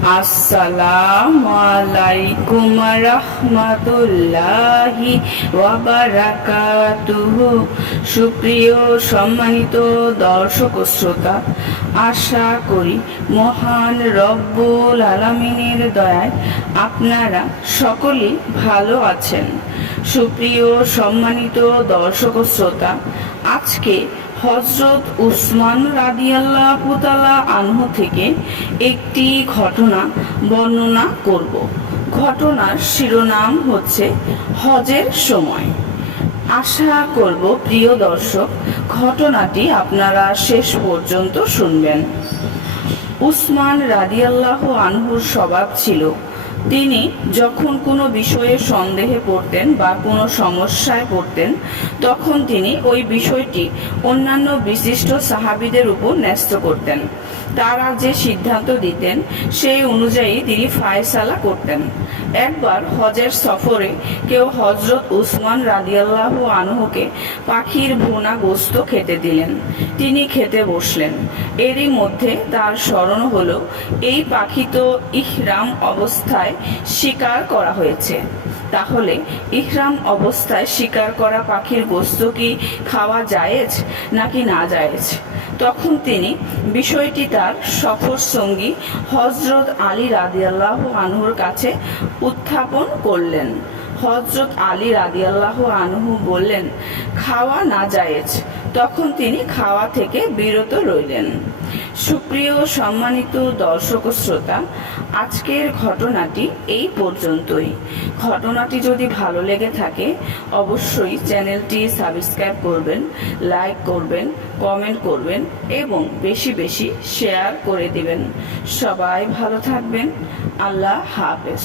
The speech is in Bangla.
আসসালামু আলাইকুম রাহমাতুল্লাহি ওয়া বারাকাতুহু। সুপ্রিয় সম্মানিত দর্শক ও শ্রোতা, আশা করি মহান রব্বুল আলামিনের দয়ায় আপনারা সকলেই ভালো আছেন। সুপ্রিয় সম্মানিত দর্শক ও শ্রোতা, আজকে হযরত উসমান রাদিয়াল্লাহু তাআলা আনহু থেকে একটি ঘটনা বর্ণনা করব। ঘটনার শিরোনাম হচ্ছে হজের সময়। আশা করব প্রিয় দর্শক, ঘটনাটি আপনারা শেষ পর্যন্ত শুনবেন। উসমান রাদিয়াল্লাহু আনহুর স্বভাব ছিল, তিনি যখন কোনো বিষয়ে সন্দেহে পড়তেন বা কোনো সমস্যায় পড়তেন, তখন তিনি ওই বিষয়টি অন্যান্য বিশিষ্ট সাহাবীদের উপর ন্যস্ত করতেন। তারা যে সিদ্ধান্ত দিতেন সেই অনুযায়ী তিনি ফায়সালা করতেন। একবার হজের সফরে কেউ হযরত উসমান রাদিয়াল্লাহু আনহুকে পাখির ভুনা গোশত খেতে দিলেন। তিনি খেতে বসলেন। এরই মধ্যে তার স্মরণ হলো, এই পাখি তো ইহরাম অবস্থায় শিকার করা হয়েছে, তাহলে ইহরাম অবস্থায় শিকার করা পাখির গোশত কি খাওয়া জায়েজ নাকি না জায়েজ? তখন তিনি বিষয়টি তার সফর সঙ্গী হযরত আলী রাদিয়াল্লাহু আনহুর কাছে উত্থাপন করলেন। হযরত আলী রাদিয়াল্লাহু আনহু বললেন, খাওয়া না জায়েজ। তখন তিনি খাওয়া থেকে বিরত রইলেন। সুপ্রিয় সম্মানিত দর্শক ও শ্রোতা, আজকের ঘটনাটি এই পর্যন্তই। ঘটনাটি যদি ভালো লেগে থাকে অবশ্যই চ্যানেলটি সাবস্ক্রাইব করবেন, লাইক করবেন, কমেন্ট করবেন এবং বেশি বেশি শেয়ার করে দিবেন। সবাই ভালো থাকবেন। আল্লাহ হাফেজ।